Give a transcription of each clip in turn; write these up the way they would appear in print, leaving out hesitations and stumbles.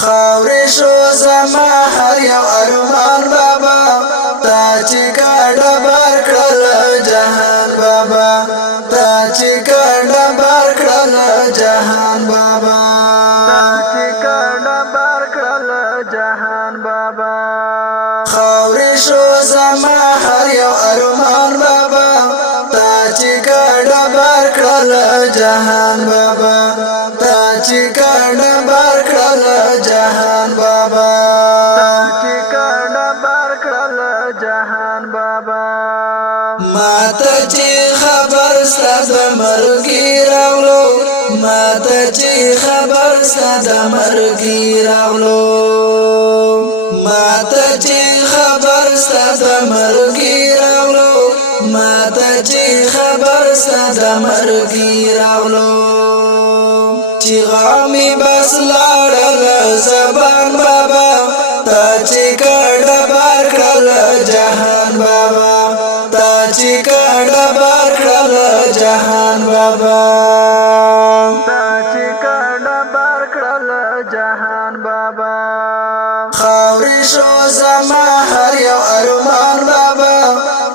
خاورې شو زما هر یو ارمان بابا تا چې ګډه بار کړل جهان بابا تا چې ګډه بار کړل جهان بابا تا چې ګډه بار کړل جهان بابا خاورې شو زما هر یو ارمان بابا تا چې ګډه بار کړل جهان بابا تا چې ګډه بار کړل جهان بابا تا چې ګډه بار کړل جهان بابا ماته چې خبر ستاسو د مرګي راغلو ماته چې خبر ستاسو د مرګي راغلو ماته چې خبر ستاسو د مرګي راغلو ماته چې خبر ستاسو د مرګي راغلو چې غامي بس لاړل زبان بابا تا چې ګډه بار کړل جهان بابا تا چې ګډه بار کړل جهان بابا تا چې ګډه بار کړل جهان بابا خاورې شو زما هر یو ارمان بابا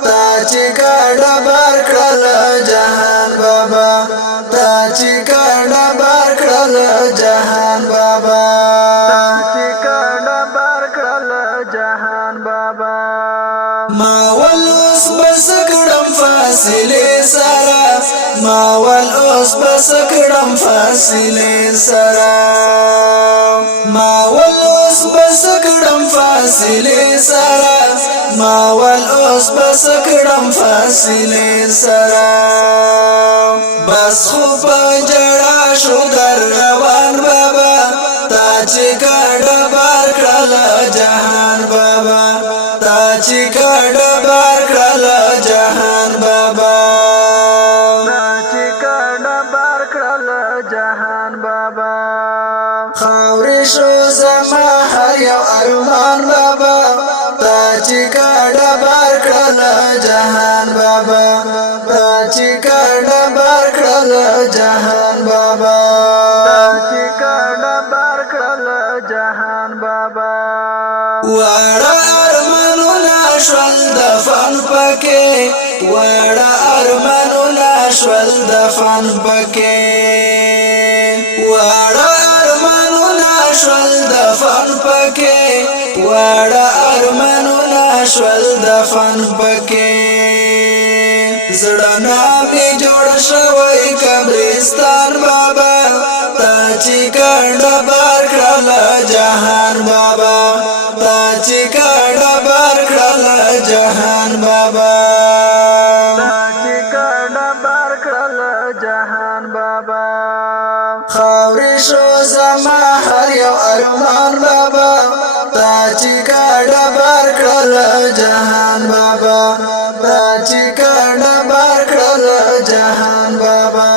تا چې ګډه بار کړل جهان بابا تا چې ګډه بار کړل جهان بابا تا چې ګډه بار کړل جهان بابا ما ولوس بس کړم فاصله سره ما ولوس بس کړم فاصله سره ما ولوس بس کړم فاصله سره ما ولوس بس کړم فاصله سره بس خو په جړا شو در روان بابا تا چې ګډه بار کړل جهان بابا تا چې ګډه بار کړل جهان بابا تا چې ګډه بار کړل جهان بابا خاورې شو زما هر یو ارمان بابا تا چې ګډه بار کړل جهان بابا تا چې ګډه بار کړل جهان بابا تا چې ګډه بار کړل جهان بابا وړه ارمانونه شول دفن پکې وړه ارمانونه شول دفن پکې وړه ارمانونه شول دفن پکې وړه ارمانونه شول دفن پکې زړه نامې جوړ شوی قبرستان بابا تا چې ګډه بار کړل جهان بابا تا چې ګډه بار کړل جهان بابا تا چې ګډه بار کړل جهان بابا خاورې شو زما هر یو ارمان بابا تا چې ګډه بار کړل جهان بابا تا چې ګډه بار کړل جهان بابا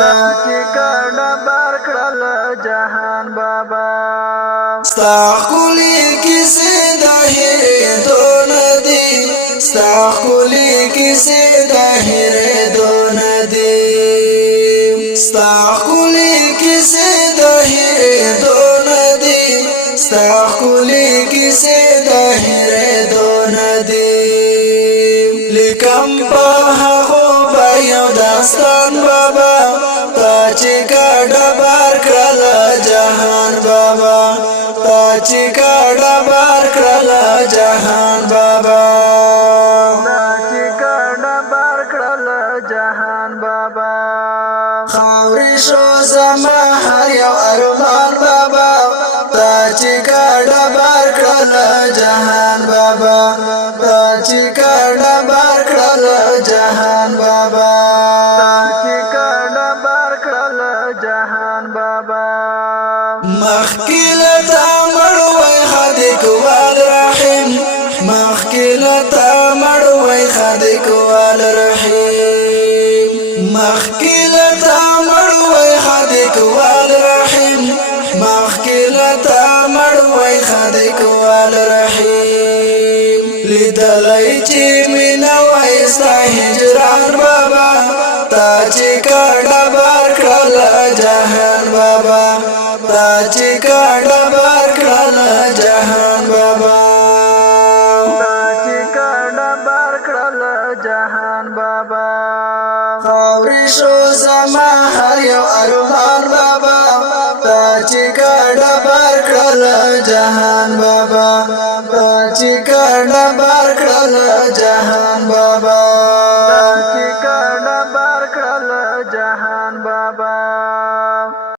تا چې ګډه بار کړل جهان بابا ستا ښکلې کیسې د هېرېدو نه دي ستا ښکلې کیسې د هېرېدو نه دي ستا ښکلې کیسې د هېرېدو نه دي ستا ښکلې کیسې د هېرېدو نه دي لیکم په هغو به یو داستان بابا تا چې ګډه بار کړل جهان بابا تا چې ګډه بار کړل جهان بابا تا چې ګډه بار کړل جهان بابا خاورې شو زما هر یو ارمان بابا تا چې ګډه بار کړل جهان بابا تا چې ګډه بار کړل جهان بابا تا چې ګډه بار کړل جهان بابا مخکله تا مړوي خدای کوال رحیم مخکله تا مړوي خدای کوال رحیم مخکله تا مړوي خدای کوال رحیم مخکله تا مړوي خدای کوال رحیم لیدلای چې مینا وای ستا هجران بابا تا چې ګډه بار کړل جهان بابا تا چې ګډه بار جهان بابا خاورې شو زما هر یو ارمان بابا تا چې ګډه بار کړل جهان بابا تا چې ګډه بار کړل